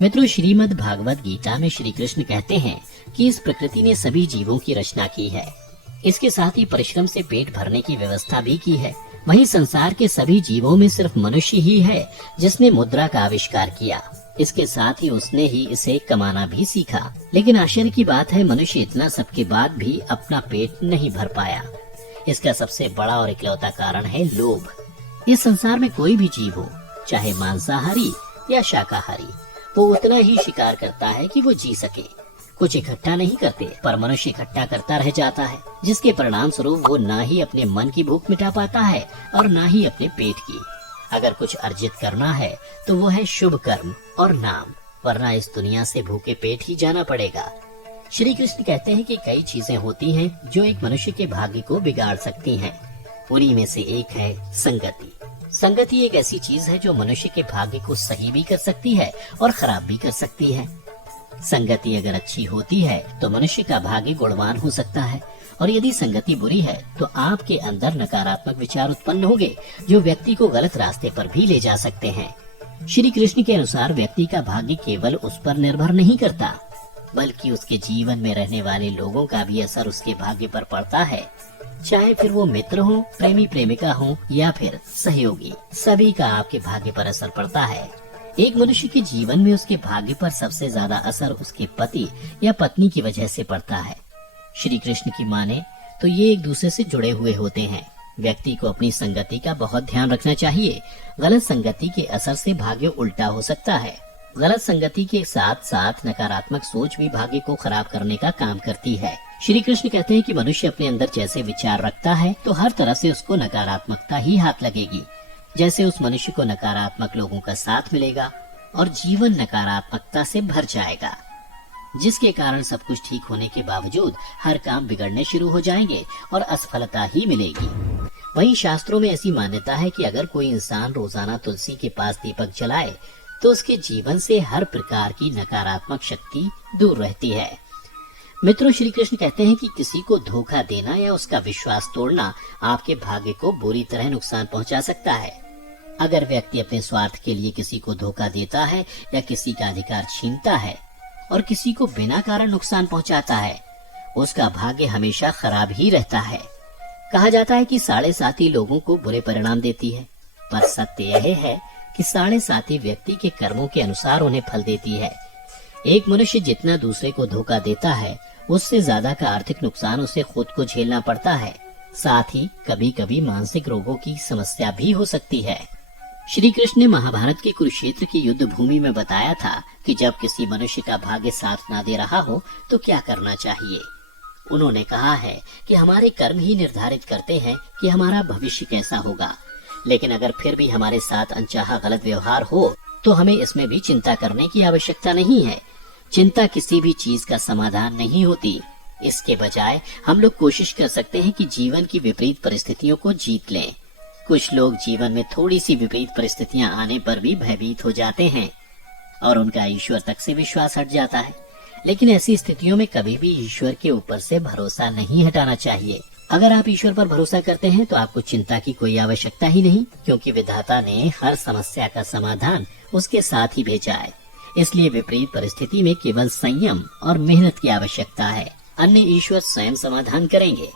मित्रों, श्रीमद् भागवत गीता में श्री कृष्ण कहते हैं कि इस प्रकृति ने सभी जीवों की रचना की है। इसके साथ ही परिश्रम से पेट भरने की व्यवस्था भी की है। वहीं संसार के सभी जीवों में सिर्फ मनुष्य ही है जिसने मुद्रा का आविष्कार किया। इसके साथ ही उसने ही इसे कमाना भी सीखा। लेकिन आश्चर्य की बात है, मनुष्य इतना सब के बाद भी अपना पेट नहीं भर पाया। इसका सबसे बड़ा और इकलौता कारण है लोभ। इस संसार में कोई भी जीव हो, चाहे मांसाहारी या शाकाहारी, वो उतना ही शिकार करता है कि वो जी सके। कुछ इकट्ठा नहीं करते, पर मनुष्य इकट्ठा करता रह जाता है, जिसके परिणाम स्वरूप वो ना ही अपने मन की भूख मिटा पाता है और ना ही अपने पेट की। अगर कुछ अर्जित करना है तो वो है शुभ कर्म और नाम, वरना इस दुनिया से भूखे पेट ही जाना पड़ेगा। श्री कृष्ण कहते हैं कि कई चीजें होती हैं जो एक मनुष्य के भाग्य को बिगाड़ सकती हैं। उन्हीं में से एक है संगति। संगति एक ऐसी चीज है जो मनुष्य के भाग्य को सही भी कर सकती है और खराब भी कर सकती है। संगति अगर अच्छी होती है तो मनुष्य का भाग्य गुणवान हो सकता है, और यदि संगति बुरी है तो आपके अंदर नकारात्मक विचार उत्पन्न होंगे जो व्यक्ति को गलत रास्ते पर भी ले जा सकते हैं। श्री कृष्ण के अनुसार व्यक्ति का भाग्य केवल उस पर निर्भर नहीं करता, बल्कि उसके जीवन में रहने वाले लोगों का भी असर उसके भाग्य पर पड़ता है। चाहे फिर वो मित्र हो, प्रेमी प्रेमिका हो या फिर सहयोगी, सभी का आपके भाग्य पर असर पड़ता है। एक मनुष्य के जीवन में उसके भाग्य पर सबसे ज्यादा असर उसके पति या पत्नी की वजह से पड़ता है। श्री कृष्ण की माने तो ये एक दूसरे से जुड़े हुए होते हैं। व्यक्ति को अपनी संगति का बहुत ध्यान रखना चाहिए। गलत संगति के असर से भाग्य उल्टा हो सकता है। गलत संगति के साथ साथ नकारात्मक सोच भी भाग्य को खराब करने का काम करती है। श्री कृष्ण कहते हैं कि मनुष्य अपने अंदर जैसे विचार रखता है तो हर तरह से उसको नकारात्मकता ही हाथ लगेगी। जैसे उस मनुष्य को नकारात्मक लोगों का साथ मिलेगा और जीवन नकारात्मकता से भर जाएगा, जिसके कारण सब कुछ ठीक होने के बावजूद हर काम बिगड़ने शुरू हो जाएंगे और असफलता ही मिलेगी। वहीं शास्त्रों में ऐसी मान्यता है कि अगर कोई इंसान रोजाना तुलसी के पास दीपक जलाए तो उसके जीवन से हर प्रकार की नकारात्मक शक्ति दूर रहती है। मित्रों, श्री कृष्ण कहते हैं कि किसी को धोखा देना या उसका विश्वास तोड़ना आपके भाग्य को बुरी तरह नुकसान पहुंचा सकता है। अगर व्यक्ति अपने स्वार्थ के लिए किसी को धोखा देता है या किसी का अधिकार छीनता है और किसी को बिना कारण नुकसान पहुंचाता है, उसका भाग्य हमेशा खराब ही रहता है। कहा जाता है कि 7.5 लोगों को बुरे परिणाम देती है, पर सत्य यह है कि 7.5 व्यक्ति के कर्मों के अनुसार उन्हें फल देती है। एक मनुष्य जितना दूसरे को धोखा देता है, उससे ज्यादा का आर्थिक नुकसान उसे खुद को झेलना पड़ता है। साथ ही कभी कभी मानसिक रोगों की समस्या भी हो सकती है। श्री कृष्ण ने महाभारत के कुरुक्षेत्र की युद्ध भूमि में बताया था कि जब किसी मनुष्य का भाग्य साथ ना दे रहा हो तो क्या करना चाहिए। उन्होंने कहा है कि हमारे कर्म ही निर्धारित करते हैं कि हमारा भविष्य कैसा होगा, लेकिन अगर फिर भी हमारे साथ अनचाहा गलत व्यवहार हो तो हमें इसमें भी चिंता करने की आवश्यकता नहीं है। चिंता किसी भी चीज का समाधान नहीं होती। इसके बजाय हम लोग कोशिश कर सकते हैं कि जीवन की विपरीत परिस्थितियों को जीत लें। कुछ लोग जीवन में थोड़ी सी विपरीत परिस्थितियां आने पर भी भयभीत हो जाते हैं और उनका ईश्वर तक से विश्वास हट जाता है। लेकिन ऐसी स्थितियों में कभी भी ईश्वर के ऊपर से भरोसा नहीं हटाना चाहिए। अगर आप ईश्वर पर भरोसा करते हैं तो आपको चिंता की कोई आवश्यकता ही नहीं, क्योंकि विधाता ने हर समस्या का समाधान उसके साथ ही भेजा है। इसलिए विपरीत परिस्थिति में केवल संयम और मेहनत की आवश्यकता है, अन्य ईश्वर स्वयं समाधान करेंगे।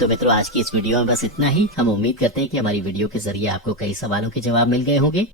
तो मित्रों, आज की इस वीडियो में बस इतना ही। हम उम्मीद करते हैं कि हमारी वीडियो के जरिए आपको कई सवालों के जवाब मिल गए होंगे।